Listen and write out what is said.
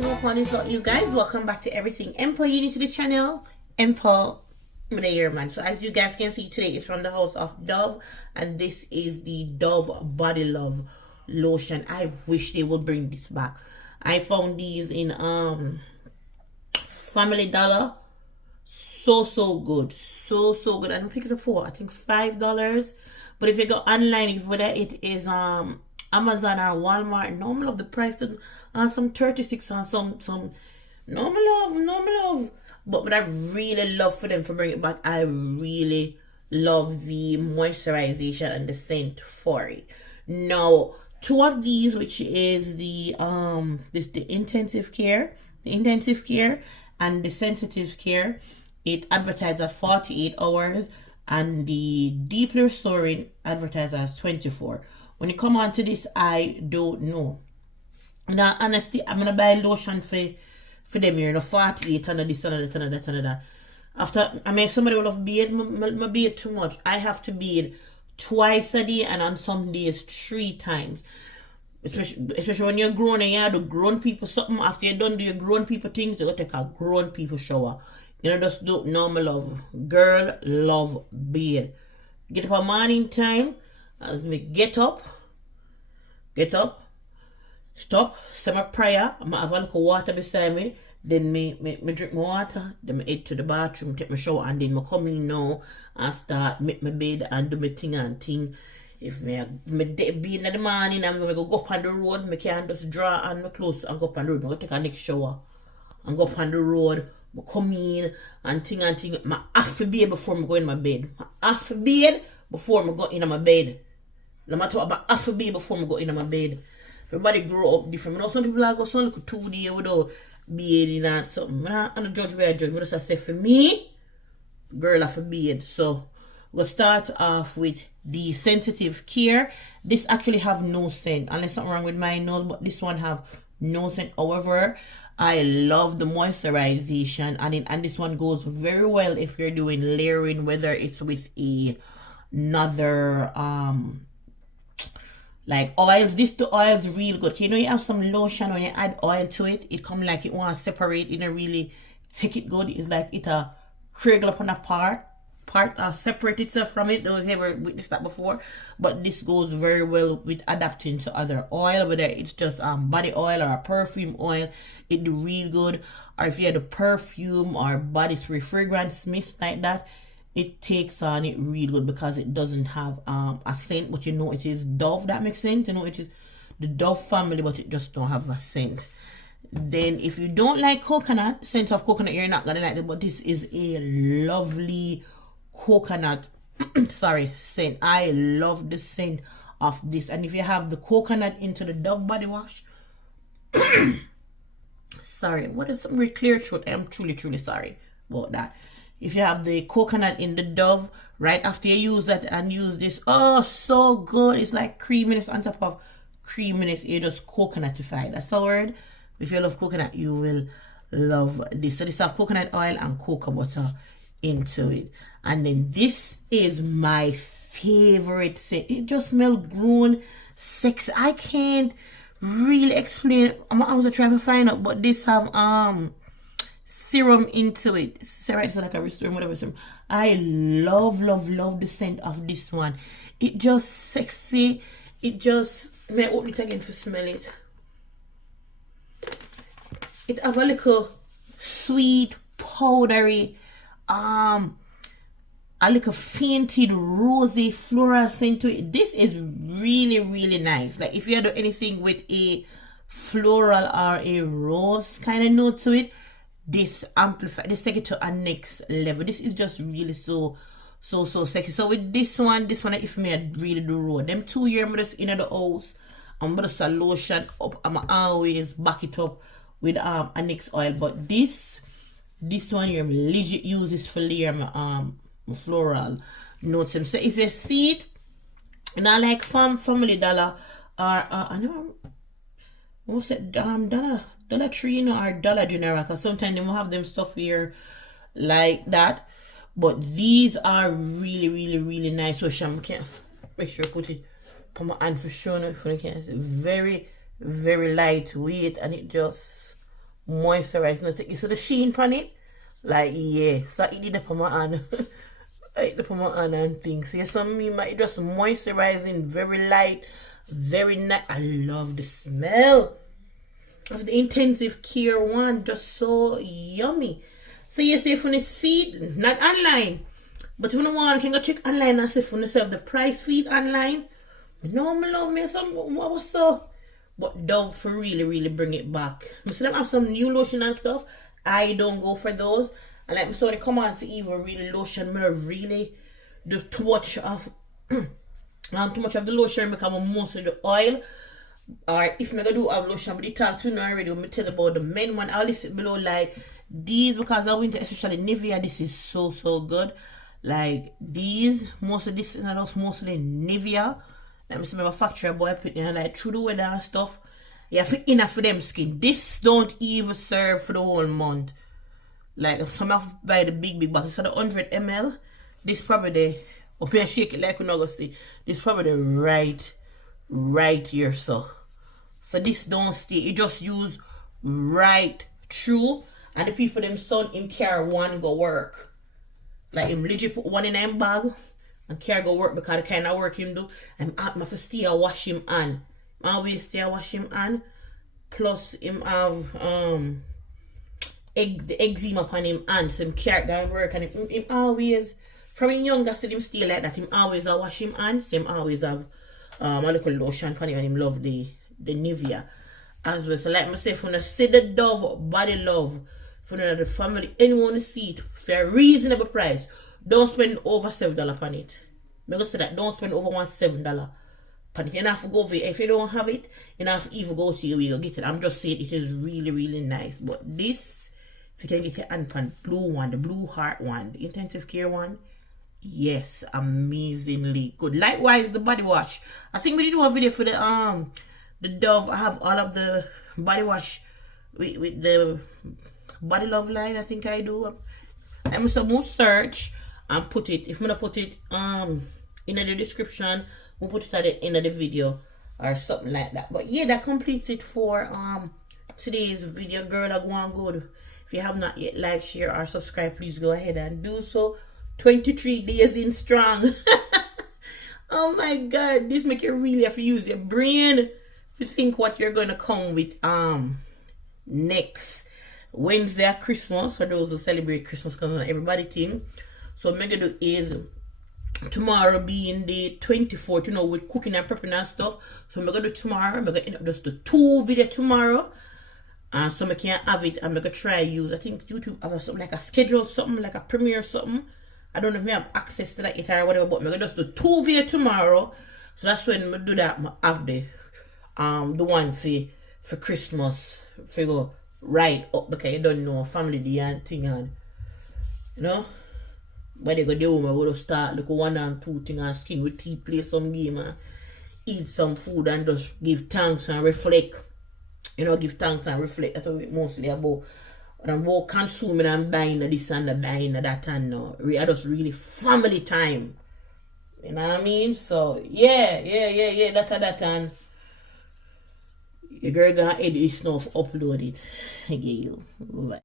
No one is up, you guys. Welcome back to Everything Empo. You new to the channel, Empo here, man. So as you guys can see, today is from the house of Dove, and this is the Dove Body Love lotion. I wish they would bring this back. I found these in Family Dollar. So good, so good. And I picked it up for I think $5. But if you go online, whether it is Amazon or Walmart, normal of the price on some 36 on some normal love. But I really love for them to bring it back. I really love the moisturization and the scent for it. Now, two of these, which is the intensive care, and the sensitive care, it advertises as 48 hours, and the deeply restoring advertises as 24. When you come on to this, I don't know. Now, honestly, I'm gonna buy lotion for them here, 48 and this and that. After, I mean, somebody will have bathed, my bathe too much. I have to bathe twice a day, and on some days 3 times. Especially when you're grown and you have to grown people something. After you're done do your grown people things, you gotta take a grown people shower. You know, just do normal love. Girl love bathe. Get up a morning time. As me get up, stop, say my prayer. I have a little water beside me. Then me drink my water. Then me head to the bathroom, take my shower, and then me come in now and start make my bed and do my thing. If me be in the morning, I'm gonna go up on the road. Me can't just draw on my clothes and go up on the road. I'm gonna take a next shower and go up on the road. I come in and thing. I have to bathe before I go in my bed. I have to bathe before I go in my bed. No matter what, I have to bathe before I go in my bed. Everybody grow up different. You know, some people are go some little 2 days without bathing and something. I don't judge where I judge. I just say for me, girl, I have to bathe. So we'll start off with the sensitive care. This actually have no scent, unless something wrong with my nose, but this one have no scent. However, I love the moisturization, and this one goes very well if you're doing layering, whether it's with another like oils. The oil's real good. You know, you have some lotion, when you add oil to it, it come like it want to separate. You know, really take it good. It's like it cradle up on a part separate itself from it. Don't ever witnessed that before, but this goes very well with adapting to other oil, whether it's just body oil or a perfume oil. It do real good. Or if you had a perfume or body spray fragrance mist like that, it takes on it real good because it doesn't have a scent, but you know it is Dove. That makes sense. You know it is the Dove family, but it just don't have a scent. Then if you don't like coconut, scent of coconut, you're not gonna like it. But this is a lovely coconut scent. I love the scent of this. And if you have the coconut into the Dove body wash, sorry, what is some clear throat? I'm truly sorry about that. If you have the coconut in the Dove, right after you use that and use this, oh, so good. It's like creaminess on top of creaminess. You just coconutified. That's the word. If you love coconut, you will love this. So this have coconut oil and cocoa butter into it. And then this is my favorite scent. It just smells grown sexy. I can't really explain it. I was trying to find out, but this have serum into it. It's like a restoring, whatever serum. I love the scent of this one. It just sexy. It just, may I open it again to smell it. It have a little sweet, powdery, a little fainted rosy floral scent to it. This is really nice. Like if you do anything with a floral or a rose kind of note to it, this amplify, this take it to a next level. This is just really so sexy. So with this one if me I really do road. Them 2 years I'm just in the house, I'm just a lotion up. I'm always back it up with a next oil. But this one here legit uses for layer my floral notes. So if you see it, and I like Family Dollar or I know what's it, Dollar Tree, you know, or Dollar General, because sometimes they will have them stuff here like that. But these are really nice. So Sham can make sure put it on my hand for sure. If you can see, very lightweight, and it just moisturize. Now take you see the sheen on it? Like yeah. So I did it on my hand. I did it on my hand and things. So you saw me might just moisturizing, very light, very nice. I love the smell of the intensive care one. Just so yummy. So you say if you see it, not online. But if you don't want, you can go check online and see for yourself the price feed online. No, I love me some what was so. But Dove for really bring it back. I see them have some new lotion and stuff. I don't go for those. And like so they come on to even really lotion, I really do too much of too much of the lotion become most of the oil. Or if I do have lotion, but they talk to you already when I tell about the men one, I'll list it below like these because I winter, especially Nivea, this is so good. Like these, most of this is mostly Nivea. Let me see my factory boy put in like through the weather and stuff. Yeah, for enough for them skin. This don't even serve for the whole month. Like some of buy the big box. So the 100 ml. This probably the okay, I shake it like we're not gonna see. This probably the right here so. So this don't stay. You just use right through. And the people them son him carry one go work. Like him legit put one in him bag and carry go work because the kind of work him do. And I have to stay and wash him on. I always stay and wash him on. Plus him have the eczema upon him and so him carry go work and him always from him younger still him stay like that. Him always wash him on. So him always have a little lotion upon him and him love the Nivea as well. So like myself, when I see the Dove body love for the family, anyone see it for a reasonable price, don't spend over $7 upon it. I'm gonna say that don't spend over $7 upon it. You have to go for it. If you don't have it, you have to even go to your way to get it. I'm just saying it is really nice. But this, if you can get your hand upon blue one, the blue heart one, the intensive care one, yes, amazingly good. Likewise the body wash. I think we did do a video for the Dove. I have all of the body wash with the body love line. I think I do. I'm gonna search and put it. If I'm gonna put it in the description, we'll put it at the end of the video or something like that. But yeah, that completes it for today's video. Girl, I go on good. If you have not yet liked, share or subscribe, please go ahead and do so. 23 days in strong. Oh my god, this make you really have to use your brain to think what you're gonna come with next Wednesday at Christmas, for those who celebrate Christmas, because not everybody think. So what I'm gonna do is tomorrow being the 24th, you know, with cooking and prepping and stuff. So I'm gonna do tomorrow. I'm gonna end up just the 2 video tomorrow. And so I can have it. I'm gonna try use, I think YouTube have something like a schedule, something like a premiere or something. I don't know if I have access to that yet or whatever, but I'm gonna just do 2 video tomorrow. So that's when I do that. I have the one for Christmas. For go right up because you don't know family day and thing and you know. But they go the woman will start look 1 and 2 thing and skin with tea, play some game and eat some food and just give thanks and reflect. You know, give thanks and reflect. That's what it mostly about. But I'm more consuming and buying this and the buying that and no. I just really family time. You know what I mean? So yeah, that and your girl gonna edit this stuff, upload it. I get you. Bye.